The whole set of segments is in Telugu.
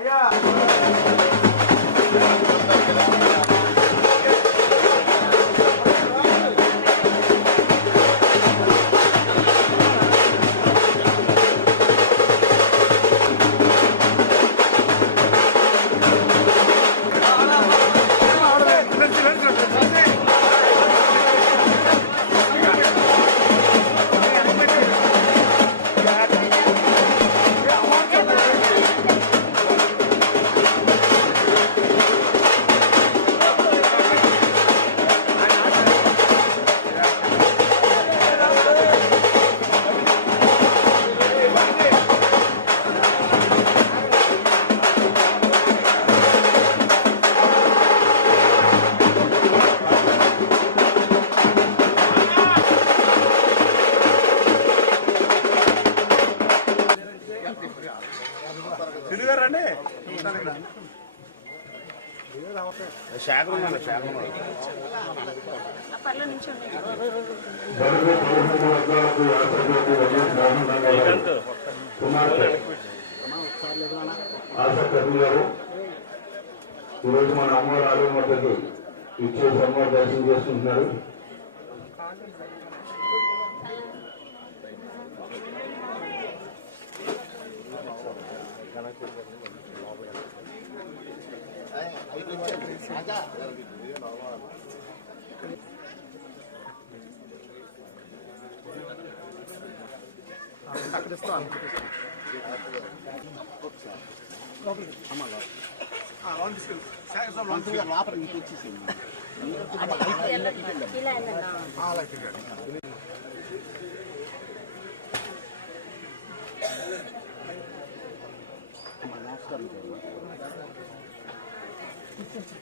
ఈరోజు మన అమ్మవారి ఆలయం వద్దకు ఇచ్చేసి అమ్మవారి దర్శనం చేసుకుంటున్నారు.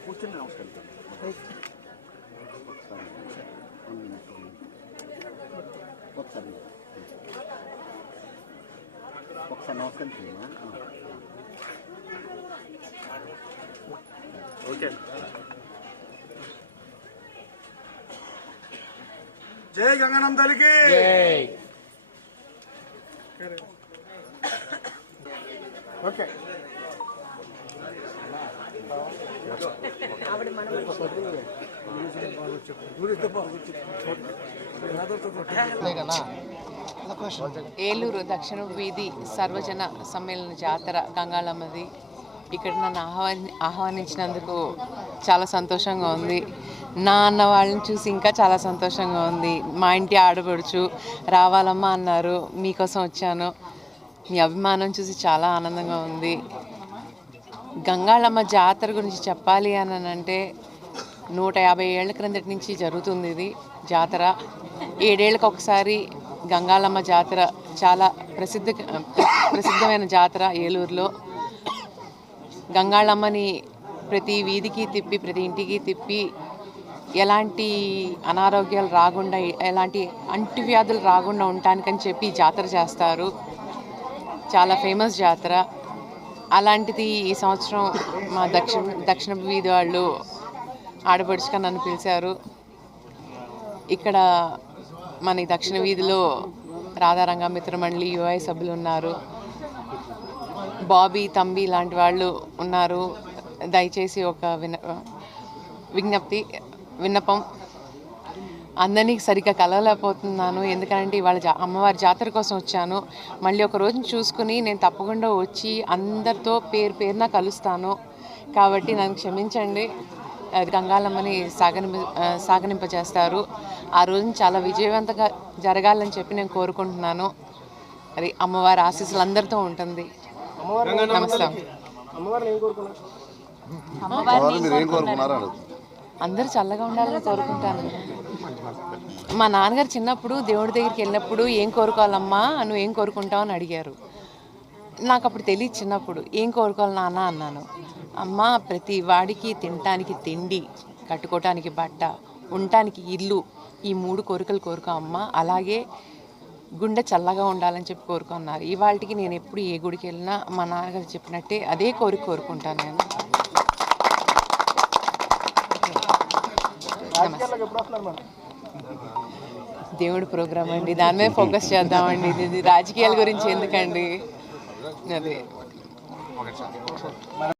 కూర్చొని నమస్కారం ఒకసారి నమస్కారం చేయమా. ఓకే. జై గంగానమ్మ తల్లికి. ఓకే. ఏలూరు దక్షిణ వీధి సర్వజన సమ్మేళన జాతర గంగాళమ్మది. ఇక్కడ నన్ను ఆహ్వానించినందుకు చాలా సంతోషంగా ఉంది. నా అన్న వాళ్ళని చూసి ఇంకా చాలా సంతోషంగా ఉంది. మా ఇంటి ఆడపడుచు రావాలమ్మా అన్నారు, మీకోసం వచ్చాను. మీ అభిమానం చూసి చాలా ఆనందంగా ఉంది. గంగాళమ్మ జాతర గురించి చెప్పాలి అని అంటే 150 ఏళ్ల క్రిందటి నుంచి జరుగుతుంది ఇది జాతర. 7 ఏళ్ళకి ఒకసారి గంగాళమ్మ జాతర చాలా ప్రసిద్ధమైన జాతర ఏలూరులో. గంగాళమ్మని ప్రతి వీధికి తిప్పి ప్రతి ఇంటికి తిప్పి ఎలాంటి అనారోగ్యాలు రాకుండా ఎలాంటి అంటువ్యాధులు రాకుండా ఉండటానికని చెప్పి జాతర చేస్తారు. చాలా ఫేమస్ జాతర. అలాంటిది ఈ సంవత్సరం మా దక్షిణ వీధి వాళ్ళు ఆడపడుచుగా నన్ను పిలిచారు. ఇక్కడ మన దక్షిణ వీధిలో రాధారంగ మిత్రమండలి యుఐ సభ్యులు ఉన్నారు, బాబీ తంబి లాంటి వాళ్ళు ఉన్నారు. దయచేసి ఒక విన్నపం, అందరినీ సరిగ్గా కలవలేకపోతున్నాను. ఎందుకంటే ఇవాళ అమ్మవారి జాతర కోసం వచ్చాను. మళ్ళీ ఒక రోజుని చూసుకుని నేను తప్పకుండా వచ్చి అందరితో పేరున కలుస్తాను. కాబట్టి నన్ను క్షమించండి. గంగాళమ్మని సాగనింపజేస్తారు. ఆ రోజున చాలా విజయవంతంగా జరగాలని చెప్పి నేను కోరుకుంటున్నాను. అది అమ్మవారి ఆశీస్సులు అందరితో ఉంటుంది. నమస్తే. అందరూ చల్లగా ఉండాలని కోరుకుంటాను. మా నాన్నగారు చిన్నప్పుడు దేవుడి దగ్గరికి వెళ్ళినప్పుడు ఏం కోరుకోవాలమ్మా, నువ్వు ఏం కోరుకుంటావు అని అడిగారు. నాకు అప్పుడు తెలియదు చిన్నప్పుడు. ఏం కోరుకోవాలి నాన్న అన్నాను. అమ్మ, ప్రతి వాడికి తినటానికి తిండి, కట్టుకోవటానికి బట్ట, ఉండటానికి ఇల్లు, ఈ 3 కోరికలు కోరుకో అమ్మ. అలాగే గుండె చల్లగా ఉండాలని చెప్పి కోరుకున్నారు. ఇవాళకి నేను ఎప్పుడు ఏ గుడికి వెళ్ళినా మా నాన్నగారు చెప్పినట్టే అదే కోరుకుంటాను నేను. దేవుడి ప్రోగ్రామ్ అండి, దాని మీద ఫోకస్ చేద్దామండి. ఇది రాజకీయాల గురించి ఎందుకండి. అదే ఓకే సార్